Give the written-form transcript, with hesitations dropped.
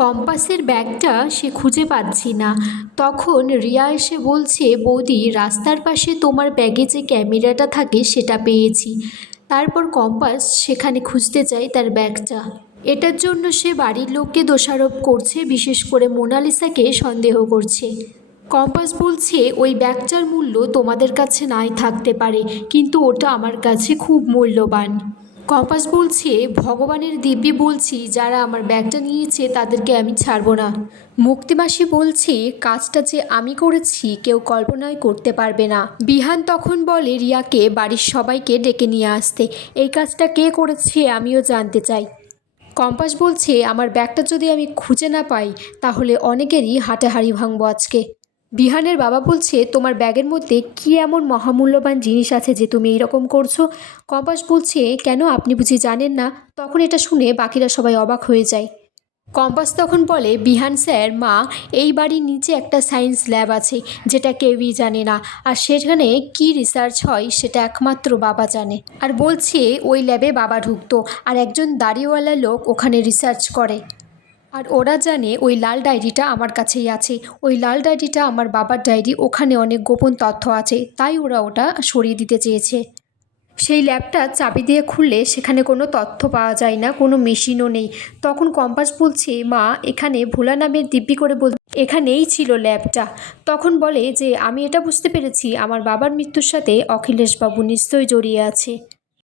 কম্পাসের ব্যাগটা সে খুঁজে পাচ্ছি না। তখন রিয়া এসে বলছে, বৌদি রাস্তার পাশে তোমার ব্যাগে যে ক্যামেরাটা থাকে সেটা পেয়েছি। তারপর কম্পাস সেখানে খুঁজতে যায় তার ব্যাগটা। এটার জন্য সে বাড়ির লোককে দোষারোপ করছে, বিশেষ করে মোনালিসাকে সন্দেহ করছে। কম্পাস বলছে ওই ব্যাগটার মূল্য তোমাদের কাছে নাই থাকতে পারে, কিন্তু ওটা আমার কাছে খুব মূল্যবান। কম্পাস বলছে, ভগবানের দিব্যি বলছি, যারা আমার ব্যাগটা নিয়েছে তাদেরকে আমি ছাড়বো না। মুক্তিমাসি বলছে, কাজটা যে আমি করেছি কেউ কল্পনাই করতে পারবে না। বিহান তখন বলে রিয়াকে বাড়ির সবাইকে ডেকে নিয়ে আসতে। এই কাজটা কে করেছে আমিও জানতে চাই। কম্পাস বলছে, আমার ব্যাগটা যদি আমি খুঁজে না পাই তাহলে অনেকেরই হাড়ি ভাঙবো আজকে। বিহানের বাবা বলছে, তোমার ব্যাগের মধ্যে কী এমন মহামূল্যবান জিনিস আছে যে তুমি এইরকম করছো? কম্পাস বলছে, কেন আপনি বুঝি জানেন না? তখন এটা শুনে বাকিরা সবাই অবাক হয়ে যায়। কম্পাস তখন বলে, বিহান স্যার, মা, এই বাড়ির নিচে একটা সায়েন্স ল্যাব আছে যেটা কেউই জানে না, আর সেখানে কি রিসার্চ হয় সেটা একমাত্র বাবা জানে। আর বলছে ওই ল্যাবে বাবা ঢুকতো আর একজন দাড়িওয়ালা লোক ওখানে রিসার্চ করে। আর ওরা জানে ওই লাল ডায়েরিটা আমার কাছেই আছে। ওই লাল ডায়েরিটা আমার বাবার ডায়েরি, ওখানে অনেক গোপন তথ্য আছে, তাই ওরা ওটা সরিয়ে দিতে চেয়েছে। সেই ল্যাবটা চাবি দিয়ে খুললে সেখানে কোনো তথ্য পাওয়া যায় না, কোনো মেশিনও নেই। তখন কম্পাস বলছে, মা, এখানে ভোলা নামের দিব্যি করে বল এখানেই ছিল ল্যাবটা। তখন বলে যে আমি এটা বুঝতে পেরেছি, আমার বাবার মৃত্যুর সাথে অখিলেশবাবু নিশ্চয়ই জড়িয়ে আছে।